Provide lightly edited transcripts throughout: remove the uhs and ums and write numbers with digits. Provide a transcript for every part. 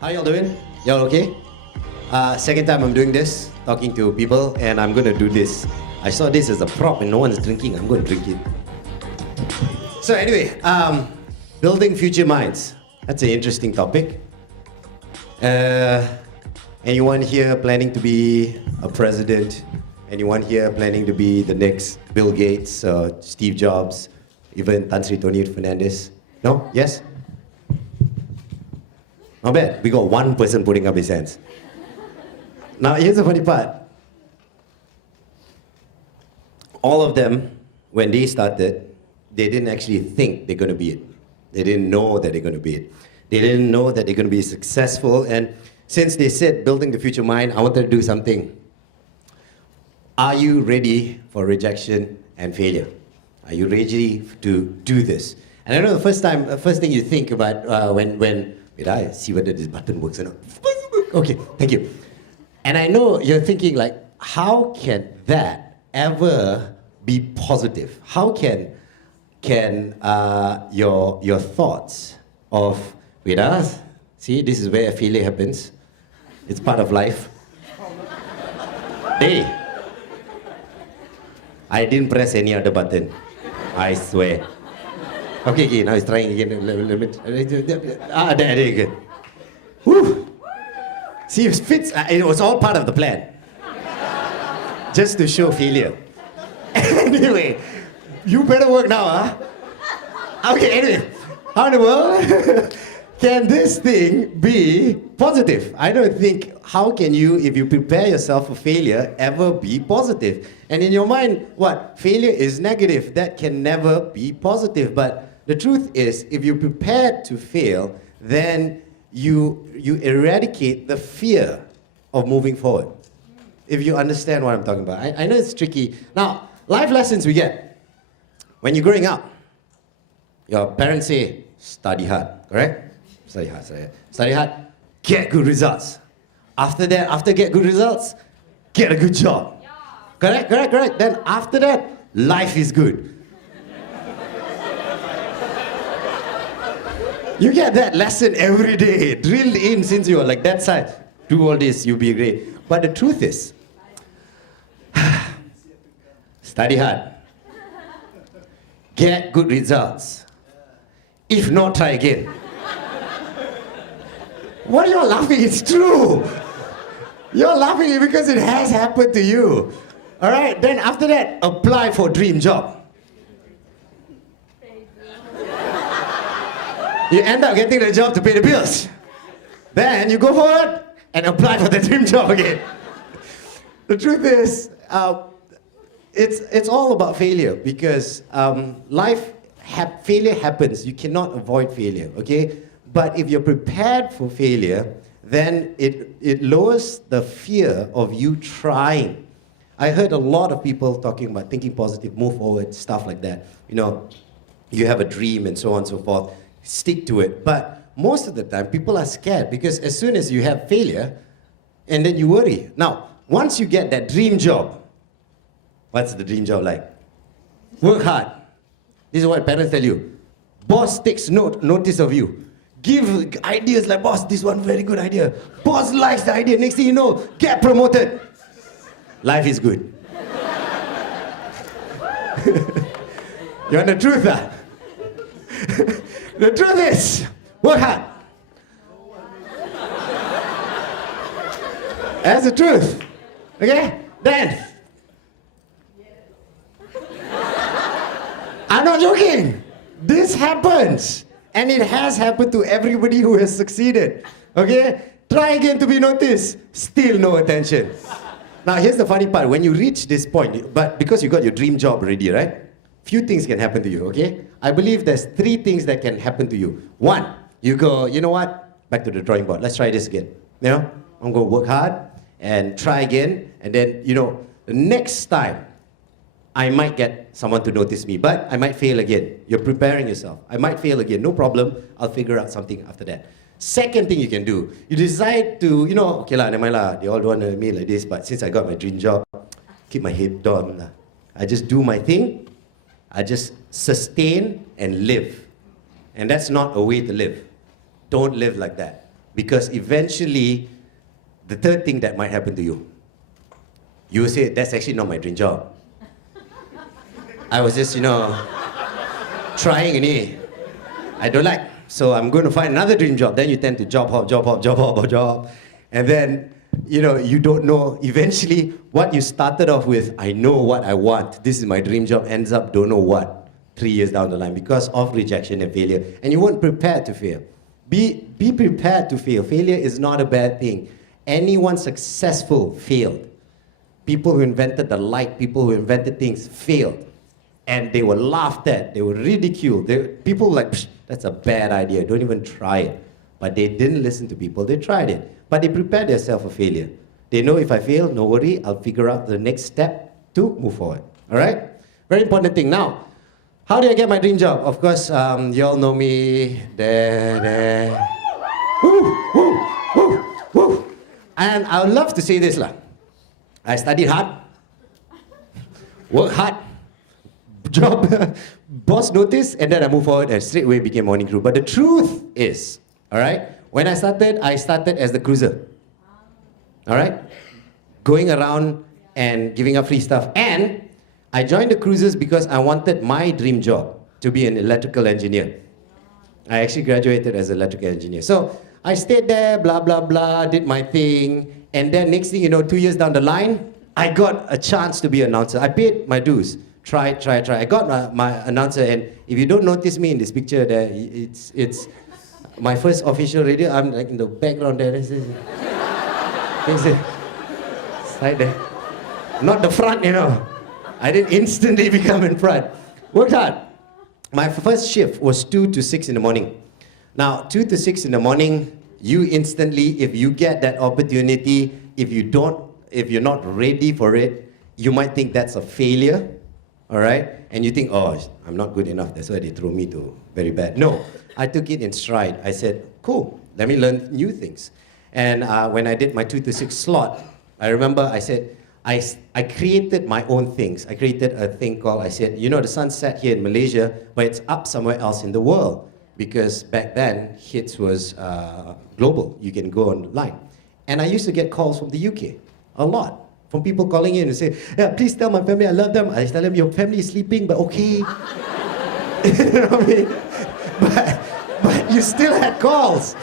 How y'all doing? Y'all okay? Second time I'm doing this, talking to people, and I'm gonna do this. I saw this as a prop and no one's drinking. I'm gonna drink it. So anyway, building future minds. That's an interesting topic. Anyone here planning to be a president? Anyone here planning to be the next Bill Gates, Steve Jobs, even Tan Sri Tony Fernandez? No? Yes? Not bad. We got one person putting up his hands. Now, here's the funny part. All of them, when they started, they didn't actually think they're going to be it. They didn't know that they're going to be it. They didn't know that they're going to be successful. And since they said building the future mind, I wanted to do something. Are you ready for rejection and failure? Are you ready to do this? And I know the first thing you think about when wait, I see whether this button works or not. Okay, thank you. And I know you're thinking like, how can that ever be positive? How can your thoughts of, wait, see, this is where failure happens. It's part of life. Hey, I didn't press any other button. I swear. Okay, now he's trying again a little bit. There you go. Whew. See, it fits. It was all part of the plan. Just to show failure. Anyway, you better work now, huh? Okay, anyway. How in the world can this thing be positive? I don't think, how can you, if you prepare yourself for failure, ever be positive? And in your mind, what? Failure is negative. That can never be positive. But the truth is, if you're prepared to fail, then you eradicate the fear of moving forward. If you understand what I'm talking about. I know it's tricky. Now, life lessons we get. When you're growing up, your parents say, study hard, correct? Study hard, study hard. Study hard, get good results. After that, after get good results, get a good job. Yeah. Correct. Then after that, life is good. You get that lesson every day, drilled in since you are like that size. Do all this, you'll be great. But the truth is, study hard. Get good results. If not, try again. What are you laughing? It's true. You're laughing because it has happened to you. All right, then after that, apply for dream job. You end up getting the job to pay the bills. Then you go forward and apply for the dream job again. The truth is, it's all about failure because failure happens. You cannot avoid failure, okay? But if you're prepared for failure, then it lowers the fear of you trying. I heard a lot of people talking about thinking positive, move forward, stuff like that. You know, you have a dream and so on and so forth. Stick to it. But most of the time, people are scared because as soon as you have failure, and then you worry. Now, once you get that dream job, what's the dream job like? Work hard. This is what parents tell you. Boss takes notice of you. Give ideas like, boss, this one very good idea. Boss likes the idea. Next thing you know, get promoted. Life is good. You want the truth, huh? The truth is, work hard. That's the truth. Okay? Then, I'm not joking. This happens. And it has happened to everybody who has succeeded. Okay? Try again to be noticed. Still no attention. Now, here's the funny part. When you reach this point, but because you got your dream job already, right? Few things can happen to you, okay? I believe there's 3 things that can happen to you. 1, you go, you know what? Back to the drawing board. Let's try this again. You know? I'm going to work hard and try again. And then, you know, the next time, I might get someone to notice me, but I might fail again. You're preparing yourself. I might fail again. No problem. I'll figure out something after that. Second thing you can do, you decide to, you know, okay lah, never mind lah. They all don't want me like this, but since I got my dream job, keep my head down lah. I just do my thing. I just sustain and live. And that's not a way to live. Don't live like that. Because eventually, the third thing that might happen to you, you will say, that's actually not my dream job. I was just, trying in it. I don't like, so I'm going to find another dream job. Then you tend to job hop. And then, you don't know. Eventually, what you started off with, I know what I want. This is my dream job, ends up don't know what 3 years down the line because of rejection and failure. And you weren't prepared to fail. Be prepared to fail. Failure is not a bad thing. Anyone successful failed. People who invented the light, people who invented things failed. And they were laughed at, they were ridiculed. People were like, that's a bad idea, don't even try it. But they didn't listen to people, they tried it. But they prepared themselves for failure. They know if I fail, no worry, I'll figure out the next step to move forward. All right? Very important thing. Now, how did I get my dream job? Of course, you all know me. There. Woo. And I would love to say this lah. I studied hard, worked hard, job, boss notice, and then I moved forward and straight away became morning crew. But the truth is, all right, when I started as the cruiser. All right? Going around and giving up free stuff. And I joined the cruisers because I wanted my dream job to be an electrical engineer. I actually graduated as an electrical engineer. So I stayed there, blah, blah, blah, did my thing. And then next thing you know, 2 years down the line, I got a chance to be an announcer. I paid my dues. Try. I got my announcer, and if you don't notice me in this picture, there, it's my first official radio. I'm like in the background there. It's right there. Not the front, I didn't instantly become in front. Worked hard. My first shift was 2 to 6 in the morning. Now, 2 to 6 in the morning, you instantly, if you get that opportunity, if you're not ready for it, you might think that's a failure. All right? And you think, oh, I'm not good enough, that's why they throw me to very bad. No, I took it in stride. I said, cool, let me learn new things. And when I did my 2 to 6 slot, I remember I said, I created my own things. I created a thing called, I said, the sun set here in Malaysia, but it's up somewhere else in the world. Because back then, hits was global. You can go online. And I used to get calls from the UK, a lot. From people calling in and say, yeah, please tell my family I love them. I tell them, your family is sleeping, but okay. You know what I mean? But you still had calls,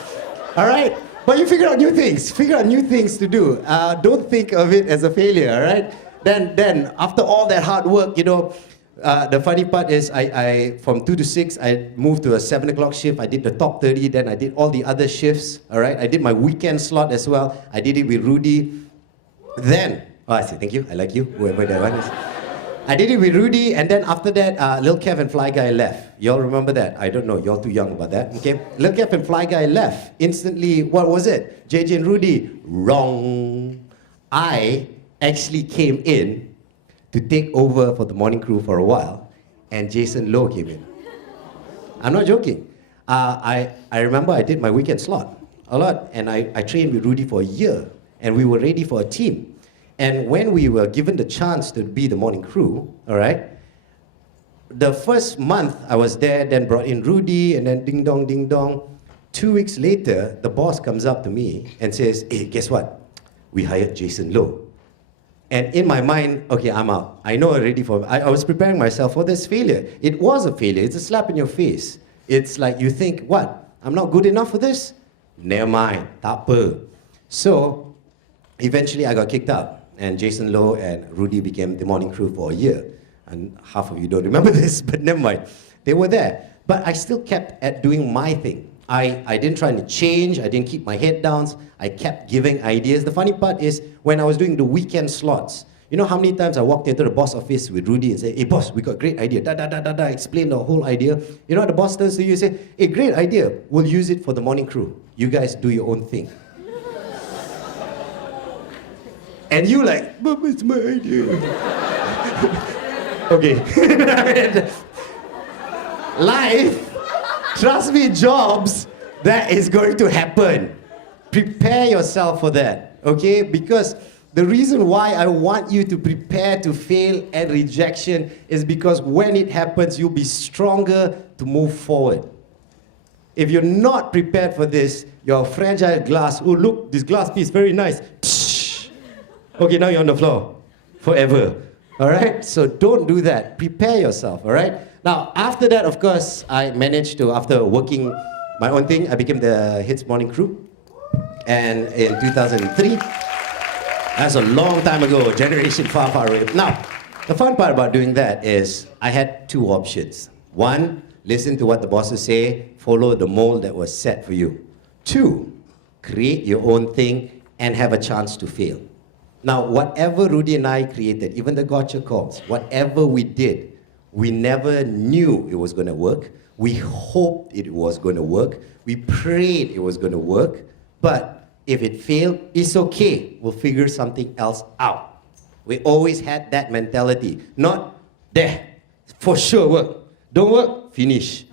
all right? But you figure out new things. Figure out new things to do. Don't think of it as a failure, all right? Then after all that hard work, the funny part is I from 2 to 6, I moved to a 7 o'clock shift. I did the top 30, then I did all the other shifts, all right? I did my weekend slot as well. I did it with Rudy. Then, I say thank you, I like you, whoever that one is. I did it with Rudy, and then after that, Lil Kev and Fly Guy left. Y'all remember that? I don't know, y'all too young about that, okay? Lil Kev and Fly Guy left. Instantly, what was it? JJ and Rudy, wrong. I actually came in to take over for the morning crew for a while, and Jason Lowe came in. I'm not joking. I remember I did my weekend slot a lot, and I trained with Rudy for a year, and we were ready for a team. And when we were given the chance to be the morning crew, all right, the first month I was there, then brought in Rudy, and then ding dong. 2 weeks later, the boss comes up to me and says, hey, guess what? We hired Jason Lowe. And in my mind, okay, I'm out. I know already I was preparing myself for this failure. It was a failure. It's a slap in your face. It's like you think, what? I'm not good enough for this? Never mind. Tak apa. So, eventually I got kicked out. And Jason Lowe and Rudy became the morning crew for a year. And half of you don't remember this, but never mind. They were there. But I still kept at doing my thing. I didn't try to change. I didn't keep my head down. I kept giving ideas. The funny part is, when I was doing the weekend slots, you know how many times I walked into the boss office with Rudy and said, hey boss, we got a great idea, explain the whole idea. You know what the boss turns to you and say, hey, great idea, we'll use it for the morning crew. You guys do your own thing. And you like, but it's my idea. Okay. Life, trust me, jobs, that is going to happen. Prepare yourself for that, okay? Because the reason why I want you to prepare to fail and rejection is because when it happens, you'll be stronger to move forward. If you're not prepared for this, you're a fragile glass. Oh, look, this glass piece, very nice. Psh. Okay, now you're on the floor forever. All right? So don't do that. Prepare yourself, all right? Now, after that, of course, I managed to, after working my own thing, I became the Hits Morning Crew. And in 2003, that's a long time ago, generation far, far away. Now, the fun part about doing that is I had two options. One, listen to what the bosses say, follow the mold that was set for you. Two, create your own thing and have a chance to fail. Now, whatever Rudy and I created, even the gotcha calls, whatever we did, we never knew it was going to work. We hoped it was going to work. We prayed it was going to work. But if it failed, it's okay. We'll figure something else out. We always had that mentality. Not, there, for sure work. Don't work, finish.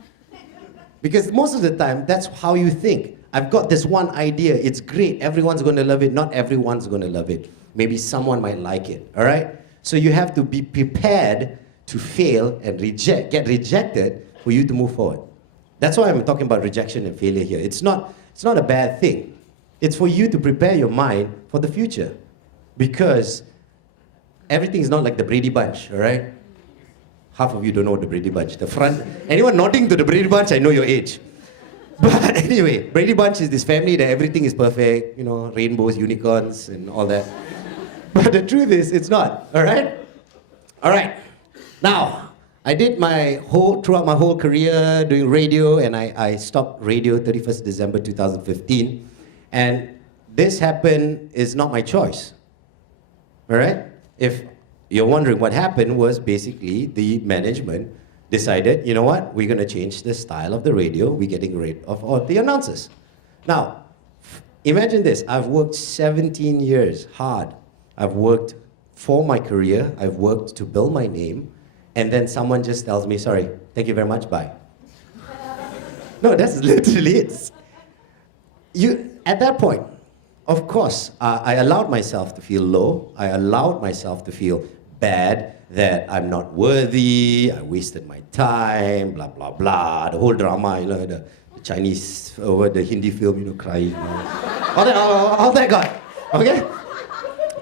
Because most of the time, that's how you think. I've got this one idea, it's great, everyone's going to love it. Not everyone's going to love it. Maybe someone might like it, all right? So you have to be prepared to fail and get rejected for you to move forward. That's why I'm talking about rejection and failure here. It's not a bad thing. It's for you to prepare your mind for the future. Because everything is not like the Brady Bunch, all right? Half of you don't know the Brady Bunch. The front, anyone nodding to the Brady Bunch, I know your age. But anyway, Brady Bunch is this family that everything is perfect, you know, rainbows, unicorns, and all that. But the truth is, it's not, all right? All right. Now, I did throughout my whole career doing radio, and I stopped radio 31st December 2015. And this happened is not my choice, all right? If you're wondering what happened was basically the management decided, you know what, we're going to change the style of the radio. We're getting rid of all the announcers. Now, imagine this. I've worked 17 years hard. I've worked for my career. I've worked to build my name. And then someone just tells me, sorry, thank you very much, bye. No, that's literally it. At that point, of course, I allowed myself to feel low. I allowed myself to feel bad that I'm not worthy, I wasted my time, blah, blah, blah. The whole drama, you know, the Chinese, the Hindi film, you know, crying. You know. All that got, okay?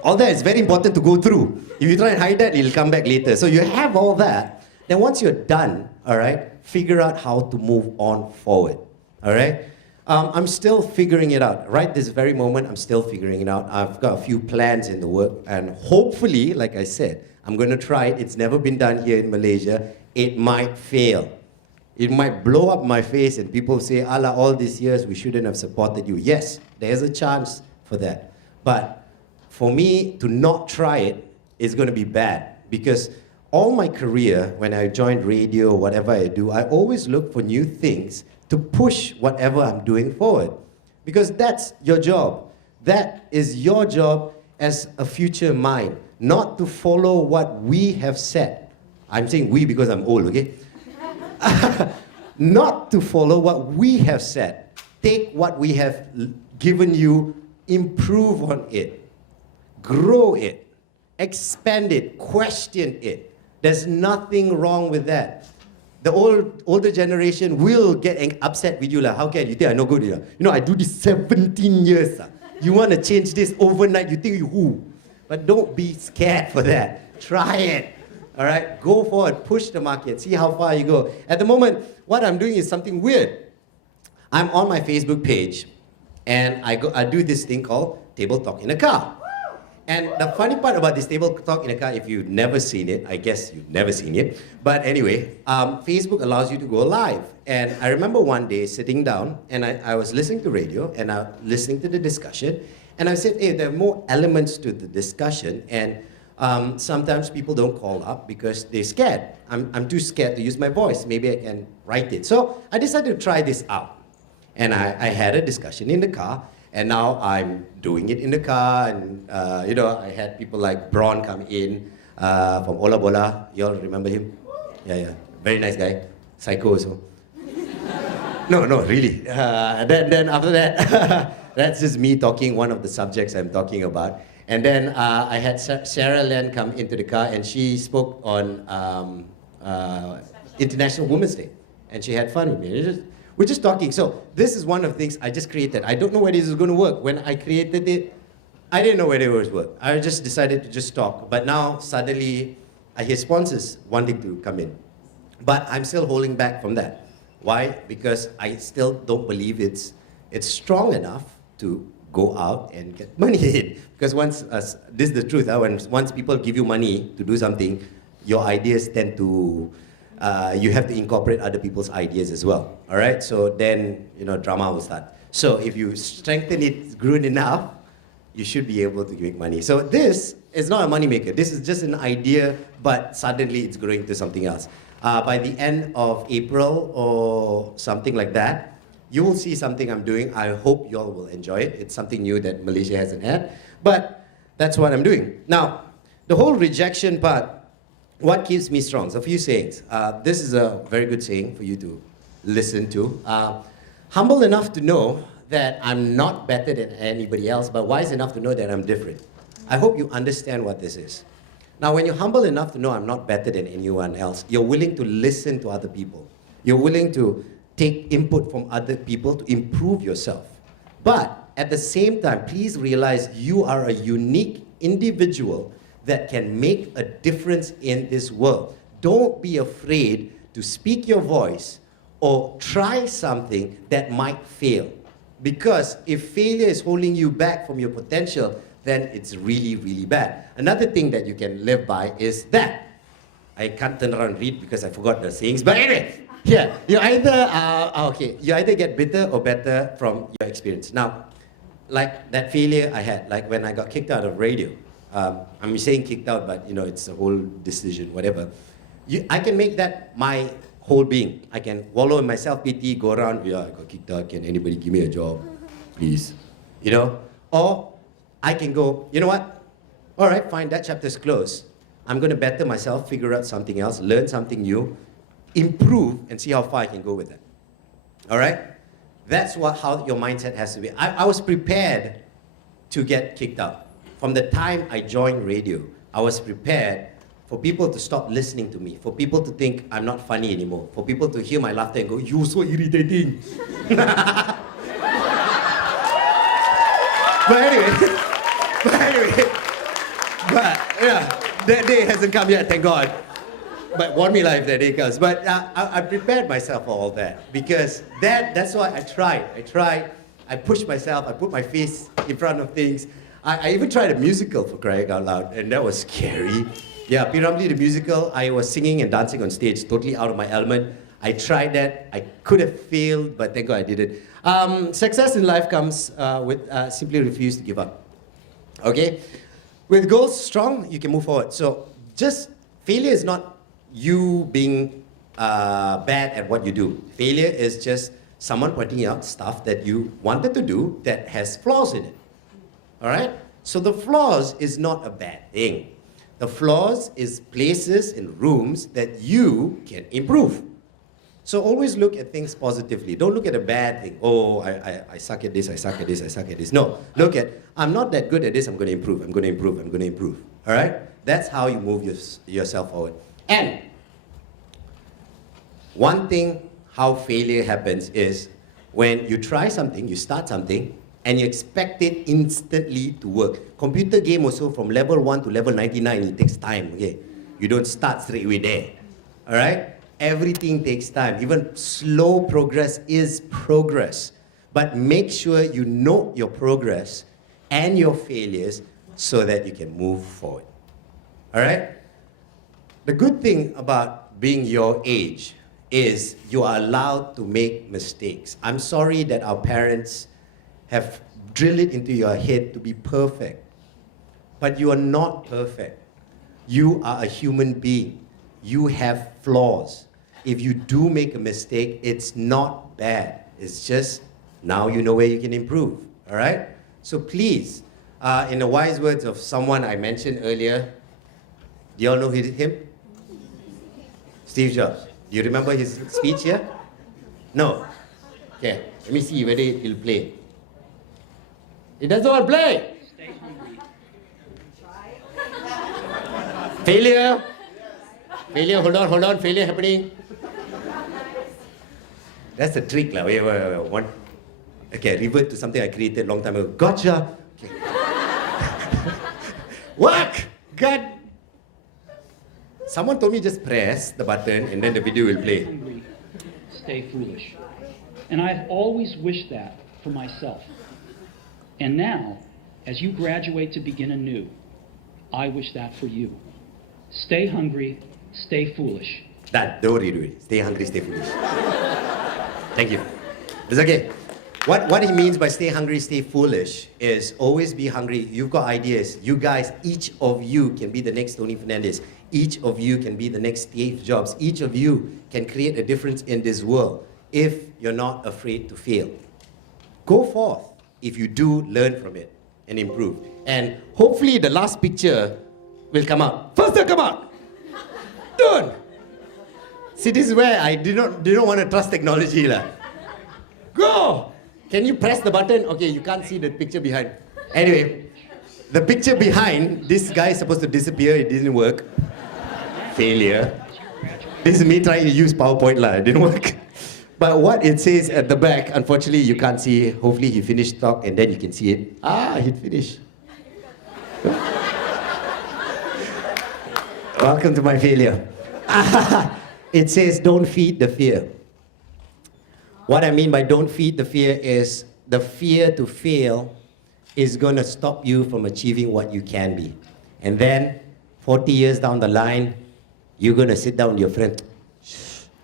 All that is very important to go through. If you try and hide that, it'll come back later. So you have all that. Then once you're done, all right, figure out how to move on forward, all right? I'm still figuring it out. Right this very moment, I'm still figuring it out. I've got a few plans in the work, and hopefully, like I said, I'm going to try it. It's never been done here in Malaysia. It might fail. It might blow up my face, and people say, Allah, all these years, we shouldn't have supported you. Yes, there's a chance for that. But for me to not try it is going to be bad, because all my career, when I joined radio, whatever I do, I always look for new things to push whatever I'm doing forward. Because that's your job. That is your job as a future mind, not to follow what we have said. I'm saying we because I'm old, okay? Not to follow what we have said. Take what we have given you, improve on it, grow it, expand it, question it. There's nothing wrong with that. The older generation will get upset with you. Like, how can you think I'm no good? You know, I do this 17 years. You want to change this overnight, you think you who? But don't be scared for that. Try it. All right? Go forward. Push the market. See how far you go. At the moment, what I'm doing is something weird. I'm on my Facebook page, and I do this thing called Table Talk in a Car. And the funny part about this Table Talk in a Car, if you've never seen it, I guess you've never seen it. But anyway, Facebook allows you to go live. And I remember one day sitting down, and I was listening to radio, and I was listening to the discussion. And I said, hey, there are more elements to the discussion. And sometimes people don't call up because they're scared. I'm too scared to use my voice. Maybe I can write it. So I decided to try this out. And I had a discussion in the car. And now I'm doing it in the car, and you know, I had people like Braun come in from Ola Bola. You all remember him? Yeah. Very nice guy. Psycho also. No, really. Then after that, that's just me talking one of the subjects I'm talking about. And then I had Sarah Len come into the car, and she spoke on International Women's Day. And she had fun with me. We're just talking. So this is one of the things I just created. I don't know whether this is going to work. When I created it, I didn't know whether it would work. I just decided to just talk. But now, suddenly, I hear sponsors wanting to come in. But I'm still holding back from that. Why? Because I still don't believe it's strong enough to go out and get money in. Because this is the truth, once people give you money to do something, your ideas tend to, you have to incorporate other people's ideas as well. All right? So then, drama will start. So if you strengthen it good enough, you should be able to make money. So this is not a money maker. This is just an idea, but suddenly it's growing to something else. By the end of April or something like that, you will see something I'm doing. I hope you all will enjoy it. It's something new that Malaysia hasn't had. But that's what I'm doing. Now, the whole rejection part, what keeps me strong? So a few sayings. This is a very good saying for you to listen to. Humble enough to know that I'm not better than anybody else, but wise enough to know that I'm different. I hope you understand what this is. Now, when you're humble enough to know I'm not better than anyone else, you're willing to listen to other people. You're willing to take input from other people to improve yourself. But at the same time, please realize you are a unique individual that can make a difference in this world. Don't be afraid to speak your voice or try something that might fail. Because if failure is holding you back from your potential, then it's really, really bad. Another thing that you can live by is that. I can't turn around and read because I forgot the sayings. But anyway, yeah, you either get bitter or better from your experience. Now, like that failure I had, like when I got kicked out of radio. I'm saying kicked out, but it's a whole decision, whatever. I can make that my whole being. I can wallow in my self-pity, go around, I got kicked out, can anybody give me a job, please? Or I can go, you know what? All right, fine, that chapter's closed. I'm going to better myself, figure out something else, learn something new, improve, and see how far I can go with that. All right? That's how your mindset has to be. I was prepared to get kicked out. From the time I joined radio, I was prepared for people to stop listening to me, for people to think I'm not funny anymore, for people to hear my laughter and go, "You're so irritating." But that day hasn't come yet, thank God. But warn me if that day comes. But I prepared myself for all that because that's why I tried. I pushed myself. I put my face in front of things. I even tried a musical, for crying out loud, and that was scary. Yeah, Piramli the musical, I was singing and dancing on stage, totally out of my element. I tried that. I could have failed, but thank God I did it. Success in life comes with simply refuse to give up. Okay? With goals strong, you can move forward. So just failure is not you being bad at what you do. Failure is just someone pointing out stuff that you wanted to do that has flaws in it. All right? So the flaws is not a bad thing. The flaws is places and rooms that you can improve. So always look at things positively. Don't look at a bad thing. Oh, I suck at this, I suck at this, I suck at this. No, look at, I'm not that good at this, I'm going to improve, I'm going to improve, I'm going to improve. All right? That's how you move yourself forward. And one thing, how failure happens is when you try something, you start something, and you expect it instantly to work. Computer game also, from level 1 to level 99, it takes time, okay? You don't start straight away there, all right? Everything takes time. Even slow progress is progress. But make sure you know your progress and your failures so that you can move forward, all right? The good thing about being your age is you are allowed to make mistakes. I'm sorry that our parents have drilled it into your head to be perfect. But you are not perfect. You are a human being. You have flaws. If you do make a mistake, it's not bad. It's just now you know where you can improve, all right? So please, in the wise words of someone I mentioned earlier, do you all know him? Steve Jobs. Do you remember his speech here? No? Okay, let me see whether he'll play. He doesn't want to play. Failure. Failure, hold on, failure happening. That's a trick lah. Wait. One. Okay, revert to something I created long time ago. Gotcha. Okay. Work. God. Someone told me just press the button and then the video will play. Hungry, stay foolish. And I've always wished that for myself. And now, as you graduate to begin anew, I wish that for you. Stay hungry, stay foolish. Done. Don't worry, do it. Stay hungry, stay foolish. Thank you. It's okay. What he means by stay hungry, stay foolish is always be hungry. You've got ideas. You guys, each of you can be the next Tony Fernandez. Each of you can be the next Steve Jobs. Each of you can create a difference in this world if you're not afraid to fail. Go forth. If you do, learn from it and improve. And hopefully the last picture will come out. Faster, come out! Done! See, this is where I do not want to trust technology. Go! Can you press the button? Okay, you can't see the picture behind. Anyway, the picture behind, this guy is supposed to disappear, it didn't work. Failure. This is me trying to use PowerPoint, it didn't work. But what it says at the back, unfortunately you can't see. Hopefully he finished talk and then you can see it. He'd finished. Welcome to my failure. It says, don't feed the fear. What I mean by don't feed the fear is the fear to fail is going to stop you from achieving what you can be. And then 40 years down the line, you're going to sit down with your friend.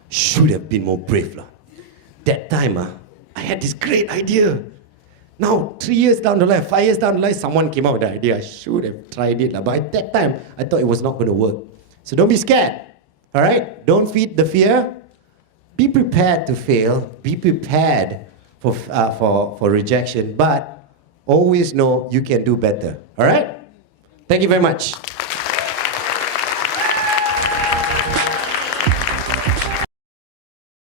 Should have been more brave. That time, I had this great idea. Now, 3 years down the line, 5 years down the line, someone came out with the idea. I should have tried it. But at that time, I thought it was not going to work. So don't be scared. All right? Don't feed the fear. Be prepared to fail. Be prepared for rejection. But always know you can do better. All right? Thank you very much.